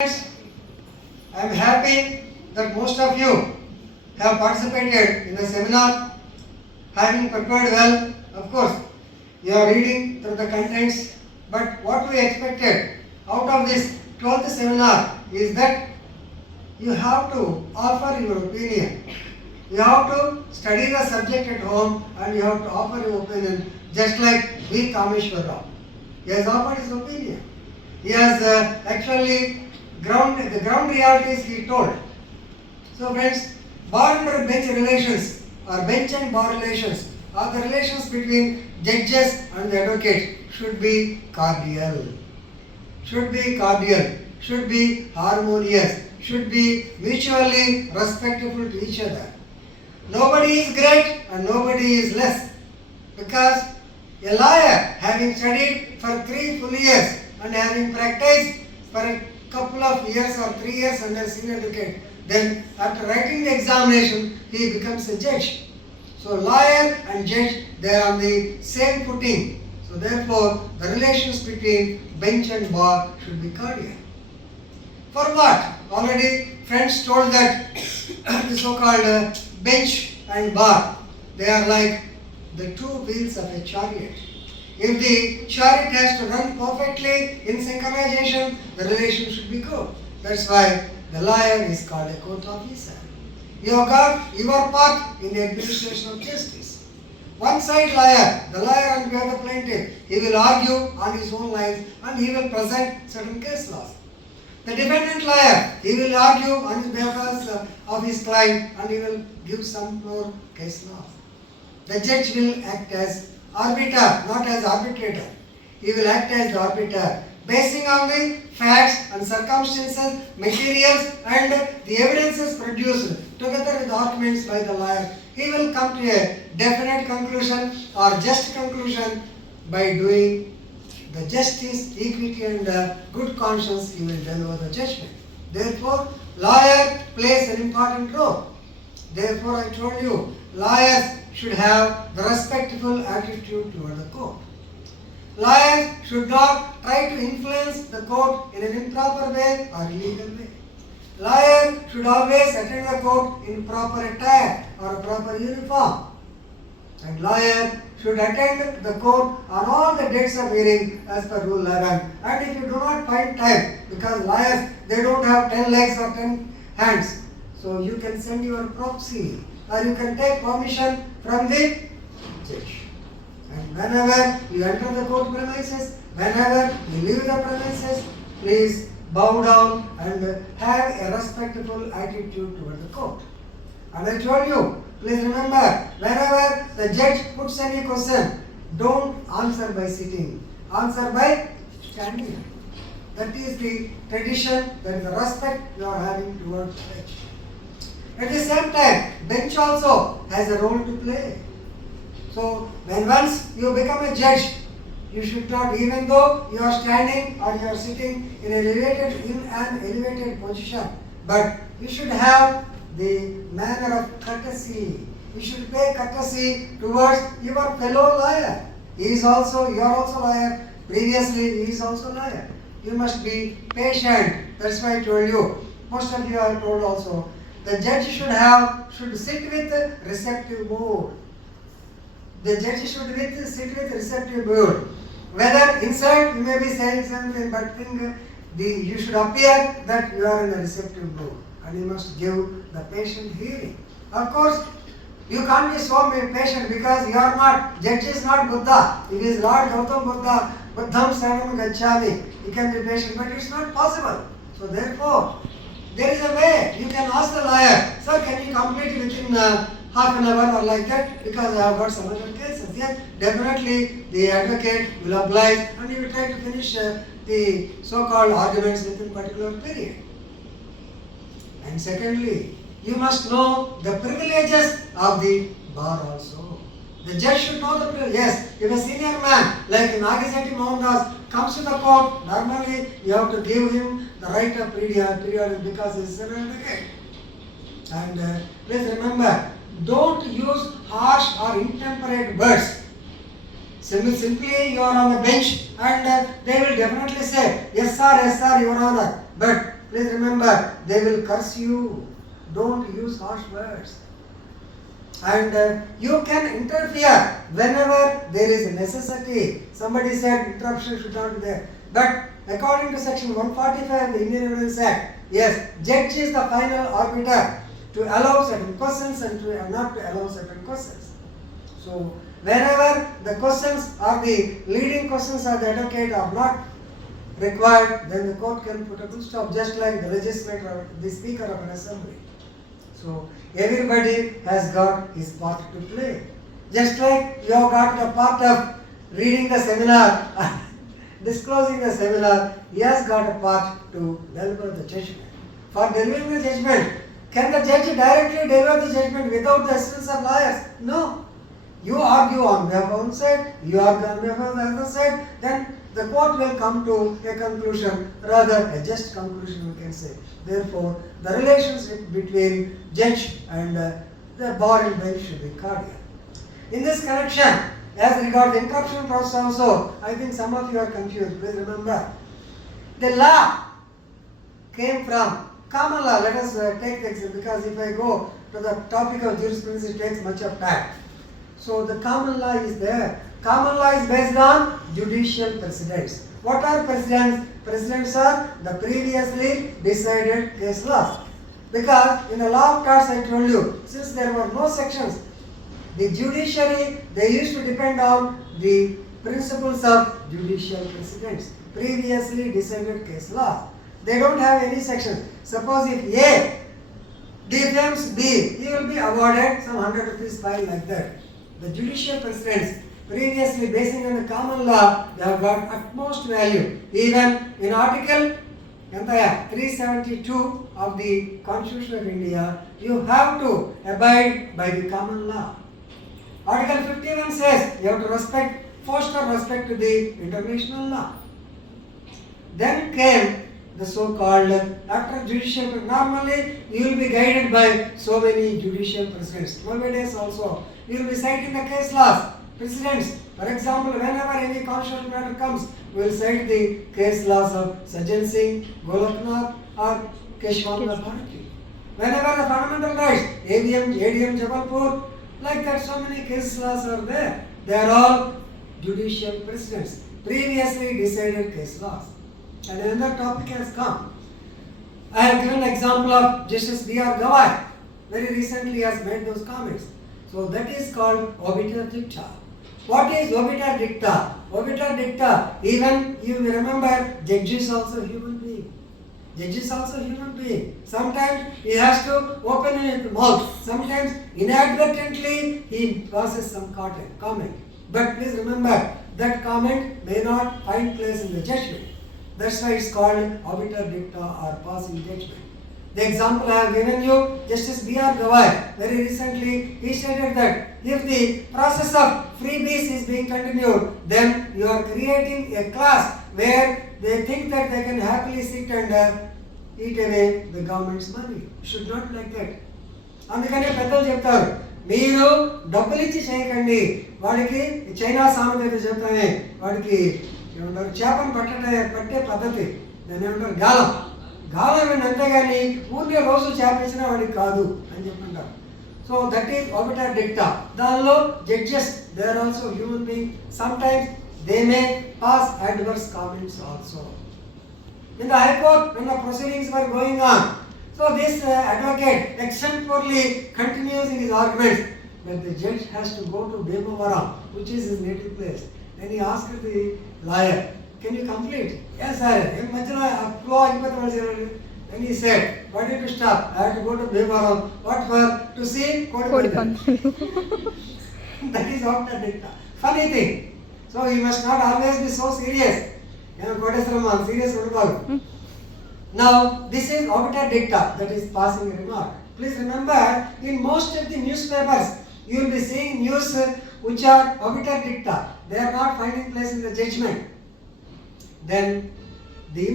I am happy that most of you have participated in the seminar, having prepared well. Of course, you are reading through the contents, but what we expected out of this 12th seminar is that you have to offer your opinion. You have to study the subject at home and you have to offer your opinion, just like V. Kameshwar Rao. He has offered his opinion. He has actually the ground realities he told. So friends, bar and bench relations or bench and bar relations or the relations between judges and the advocate should be cordial, should be harmonious, should be mutually respectful to each other. Nobody is great and nobody is less, because a lawyer having studied for 3 full years and having practiced for a couple of years or 3 years under senior advocate, then after writing the examination he becomes a judge. So lawyer and judge, they are on the same footing. So therefore the relations between bench and bar should be cordial. For what? Already friends told that the so-called bench and bar, they are like the 2 wheels of a chariot. If the chariot has to run perfectly in synchronization, the relation should be good. That's why the lawyer is called a court officer. You have got your part in the administration of justice. One side lawyer, the lawyer on behalf of the plaintiff, he will argue on his own lines and he will present certain case laws. The defendant lawyer, he will argue on behalf of his client and he will give some more case laws. The judge will act as arbiter, not as arbitrator. He will act as the arbiter, basing on the facts and circumstances, materials and the evidences produced together with arguments by the lawyer. He will come to a definite conclusion or just conclusion by doing the justice, equity and good conscience. He will deliver the judgment. Therefore, lawyer plays an important role. Therefore, I told you, lawyers should have the respectful attitude toward the court. Lawyers should not try to influence the court in an improper way or illegal way. Lawyer should always attend the court in proper attire or a proper uniform. And lawyer should attend the court on all the dates of hearing as per Rule 11. And if you do not find time, because lawyers, they don't have 10 legs or 10 hands, so you can send your proxy or you can take permission from the judge. And whenever you enter the court premises, whenever you leave the premises, please bow down and have a respectful attitude toward the court. And I told you, please remember, whenever the judge puts any question, don't answer by sitting, answer by standing. That is the tradition, that is the respect you are having towards the judge. At the same time, bench also has a role to play. So when once you become a judge, you should not, even though you are standing or you are sitting in an elevated position, but you should have the manner of courtesy. You should pay courtesy towards your fellow lawyer. You are also lawyer. Previously, he is also lawyer. You must be patient. That's why I told you. Most of you are told also. The judge should sit with receptive mood. The judge should sit with receptive mood. Whether inside you may be saying something, but you should appear that you are in a receptive mood, and you must give the patient hearing. Of course, you can't be so patient because you are not, judge is not Buddha. If he is Lord Gautam Buddha, Buddham Saranam Gacchami, he can be patient, but it's not possible. So therefore, there is a way. You can ask the lawyer, sir, can you complete within half an hour or like that, because I have got some other cases. Yes, definitely the advocate will oblige and he will try to finish the so-called arguments within a particular period. And secondly, you must know the privileges of the bar also. The judge should know the privilege. Yes, if a senior man like Nagiseti Mohandas comes to the court, normally you have to give him the right of period because he is an advocate. And please remember, don't use harsh or intemperate words. Simply you are on the bench and they will definitely say, yes sir, Your Honor. But please remember, they will curse you. Don't use harsh words. And you can interfere whenever there is a necessity. Somebody said interruption should not be there. But according to section 145 of the Indian Evidence Act, yes, judge is the final arbiter to allow certain questions and to not to allow certain questions. So, whenever the questions or the leading questions of the advocate are not required, then the court can put a full stop, just like the legislator or the speaker of an assembly. So, everybody has got his part to play. Just like you have got the part of reading the seminar, disclosing the seminar, he has got a part to deliver the judgment. For delivering the judgment, can the judge directly deliver the judgment without the assistance of lawyers? No. You argue on behalf of one side, you argue on behalf of the other side, then the court will come to a conclusion, rather a just conclusion we can say. Therefore, the relationship between judge and the bar and bench should be cordial. In this connection, as regards the interruption process also, I think some of you are confused. Please remember, the law came from common law. Let us take the example, because if I go to the topic of jurisprudence, it takes much of time. So the common law is there. Common law is based on judicial precedents. What are precedents? Precedents are the previously decided case laws. Because in the law of torts, I told you, since there were no sections, the judiciary, they used to depend on the principles of judicial precedents, previously decided case laws. They don't have any sections. Suppose if A defames B, he will be awarded some 100 rupees fine like that. The judicial precedents, previously basing on the common law, they have got utmost value. Even in Article 372 of the Constitution of India, you have to abide by the common law. Article 51 says you have to foster respect to the international law. Then came the so-called after judicial. Normally, you will be guided by so many judicial precedents. Nowadays also, you will be citing the case laws, precedents. For example, whenever any constitutional matter comes, we will cite the case laws of Sajjan Singh, Golaknath or Keshwamla Bharati. Whenever the fundamental rights, ABM, JDM, Jabalpur, like that, so many case laws are there. They are all judicial precedents, previously decided case laws. And another topic has come. I have given an example of Justice B.R. Gawai. Very recently has made those comments. So that is called Obiter Dicta. What is Obiter Dicta? Obiter Dicta, even you remember, judge is also human being. Judge is also human being. Sometimes he has to open his mouth. Sometimes inadvertently he passes some comment. But please remember, that comment may not find place in the judgment. That's why it's called Obiter Dicta or passing judgment. The example I have given you, Justice B.R. Gawai, very recently, he stated that if the process of freebies is being continued, then you are creating a class where they think that they can happily sit and eat away the government's money. Should not like that. అందుకనే పెద్దలు చెప్తారు, మీరు డబ్బులు ఇచ్చి చేయకండి. వాడికి China సామెత చెప్తానే, వాడికి ఏమంటారు, చేపను పట్టే పద్ధతి, దాన్ని ఏమంటారు, గాలం. గాలం ఏమైనా అంతేగాని ఊరికే రోజు చేప ఇచ్చినా వాడికి కాదు అని చెప్తుంటారు. So that is Obiter Dicta. దానిలో judges, they are also human being. Sometimes they may pass adverse comments also. In the High Court, when the proceedings were going on, so this advocate extemporally continues in his arguments, but the judge has to go to Bhimavaram, which is his native place. Then he asked the lawyer, "Can you complete?" "Yes, sir." Then he said, "Why did you stop?" "I had to go to Bhimavaram." "What for?" "To see Kodipandu." That is Obiter Dicta. Funny thing. So you must not always be so serious. Serious. Now, this is Obiter Dicta, that is passing remark. Please remember, in most of the newspapers, you will be seeing news which are Obiter Dicta. They are not finding place in the judgment. Then, the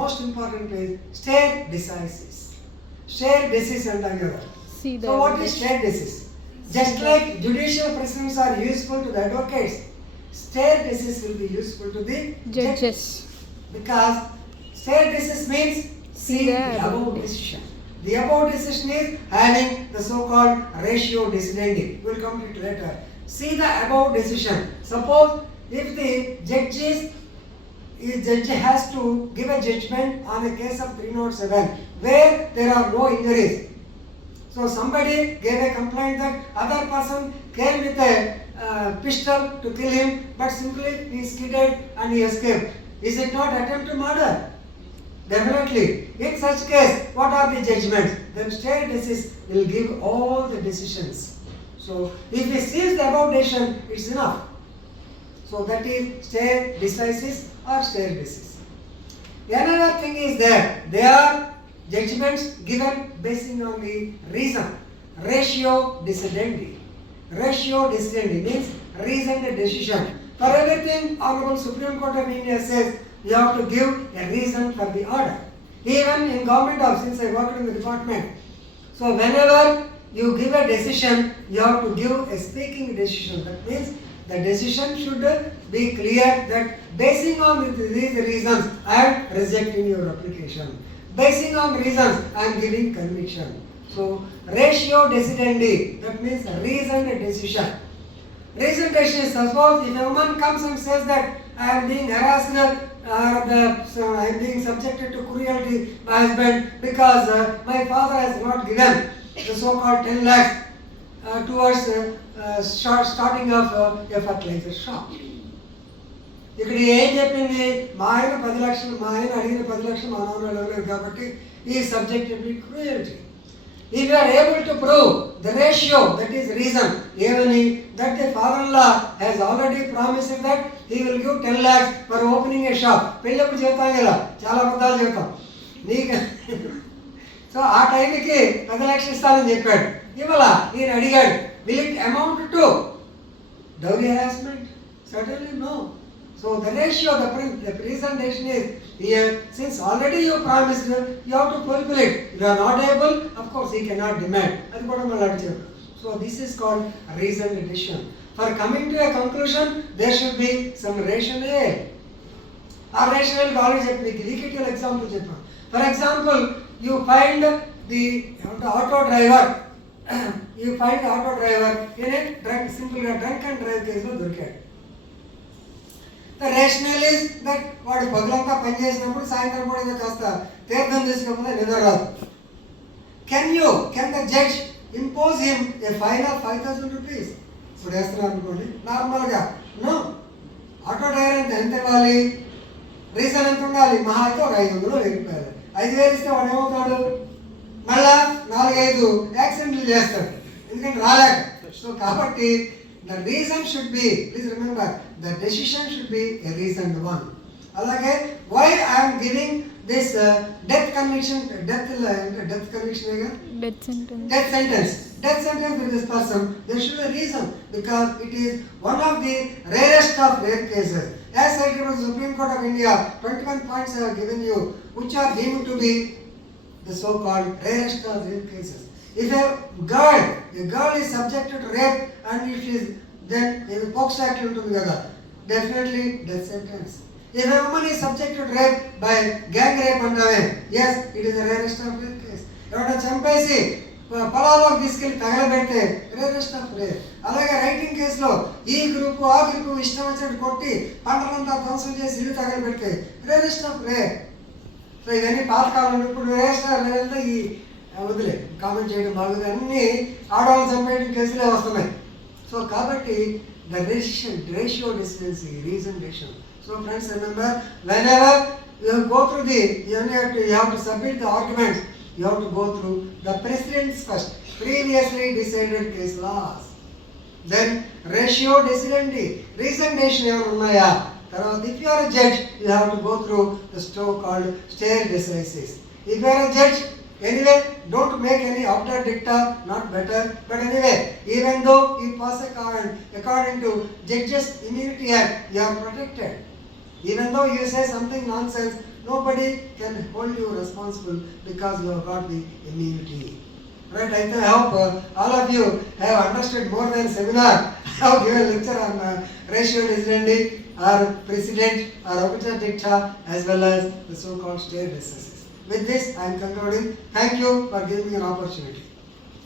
most important is Stare Decisis. Stare Decisis and another. So what is Stare Decisis? Just like judicial precedents are useful to the advocates, Stare Decisis will be useful to the judges. Because Stare Decisis means See the above decision. The above decision is having the so-called ratio decidendi. We will come to it later. See the above decision. Suppose if the judge has to give a judgment on a case of 307 where there are no injuries. So somebody gave a complaint that other person came with a pistol to kill him, but simply he skidded and he escaped. Is it not attempt to murder? Definitely. In such case, what are the judgments? Then Stare Decisis will give all the decisions. So if he sees the above decision, it's enough. So that is Stare Decisis or Stare Decisis. Another thing is there are judgments given based on the reason. Ratio decidendi. Ratio decidendi means reasoned decision. For everything, Honorable Supreme Court of India says you have to give a reason for the order. Even in government house, since I worked in the department, so whenever you give a decision, you have to give a speaking decision. That means the decision should be clear that basing on these reasons, I am rejecting your application. Basing on reasons, I am giving conviction. So, ratio decidendi, that means reasoned decision. Reasoned decision is, suppose if a woman comes and says that I am being harassed I am being subjected to cruelty by my husband because my father has not given the so-called 10 lakhs towards starting of a fertilizer shop. ఇక్కడ ఏం చెప్పింది మా ఆయన 10 లక్షలు మా ఆయన అడిగిన 10 లక్షలు మా నాన్న అడగలేదు కాబట్టి ఈ subject cruelty. If you are able to prove the ratio, that is reason, ఏమని that the father-in-law has already promised that he will give 10 lakhs for opening a shop. పెళ్ళప్పుడు చెప్తాం కదా, చాలా అబద్ధాలు చెప్తాం. నీకు సో ఆ టైంకి 10 లక్షలు ఇస్తానని చెప్పాడు, ఇవాళ ఈయన అడిగాడు. Will it amount to dowry harassment? Certainly no. So the ratio, the presentation is here, since already you promised, you have to fulfill it. If you are not able, of course he cannot demand. So this is called reasoned decision. For coming to a conclusion, there should be some rationale. Our rationale is always a legal example. For example, you find the auto driver. You find the auto driver in a simple drunk and drive case. The rationale is that వాడు పగలంతా పనిచేసినప్పుడు సాయంత్రం కూడా ఏదో కాస్త తీర్థం తీసుకున్నప్పుడు నిద్ర రాదు. Can the judge impose him a fine of 5,000 rupees? ఇప్పుడు వేస్తున్నారు అనుకోండి నార్మల్గా. నో. ఆటో డ్రైవర్ ఎంత ఇవ్వాలి? రీజన్ ఎంత ఉండాలి? మహా అయితే ఒక 500 రూపాయలు. 5,000 ఇస్తే వాడు ఏమవుతాడు? మళ్ళా 4-5 యాక్సిడెంట్లు చేస్తాడు, ఎందుకంటే రాలేక. సో కాబట్టి the reason should be, please remember, the decision should be a reasoned one. Alage, why I am giving this death conviction, death sentence with this person, there should be a reason, because it is one of the rarest of rare cases. As cited by the Supreme Court of India, 21 points I have given you, which are deemed to be the so-called rarest of rare cases. If a girl is subjected to rape and if she is then in the Pox Act definitely death sentence. If a woman is subjected to rape by gang rape and yes, it is the rarest of rare case. ఎవరైనా చంపేసి పొలాల్లోకి తీసుకెళ్ళి తగలబెడితే rarest of rare. అలాగే writing కేసులో ఈ group ఆ group ఇష్టం వచ్చినట్టు కొట్టి పంటలంతా ధ్వంసం చేసి ఇల్లు తగలబెడితే rarest of rare. సో ఇవన్నీ పాతకాలంలో, ఇప్పుడు rarest of rare అంటే ఈ వదిలే కామెంట్ చేయడం బాగుంది, అన్ని ఆడవాళ్ళు చంపేయడం కేసులే వస్తున్నాయి. సో కాబట్టి the ratio decisions, reason decision. So friends, remember, whenever you go through you have to submit the arguments, you have to go through the precedents first, previously decided case laws, then ratio decidendi, reason decision ఏమైనా ఉన్నాయా. తర్వాత if you are a judge, you have to go through the so-called Stare Decisis. If you are a judge, anyway, don't make any obiter dicta, not better, but anyway, even though you pass a current according to Judges Immunity Act, you are protected. Even though you say something nonsense, nobody can hold you responsible because you have got the immunity. Right? I hope all of you have understood more than seminar. I have given a lecture on ratio decidendi or precedent or obiter dicta as well as the so-called Stare Decisis. With this, I am concluding. Thank you for giving me an opportunity.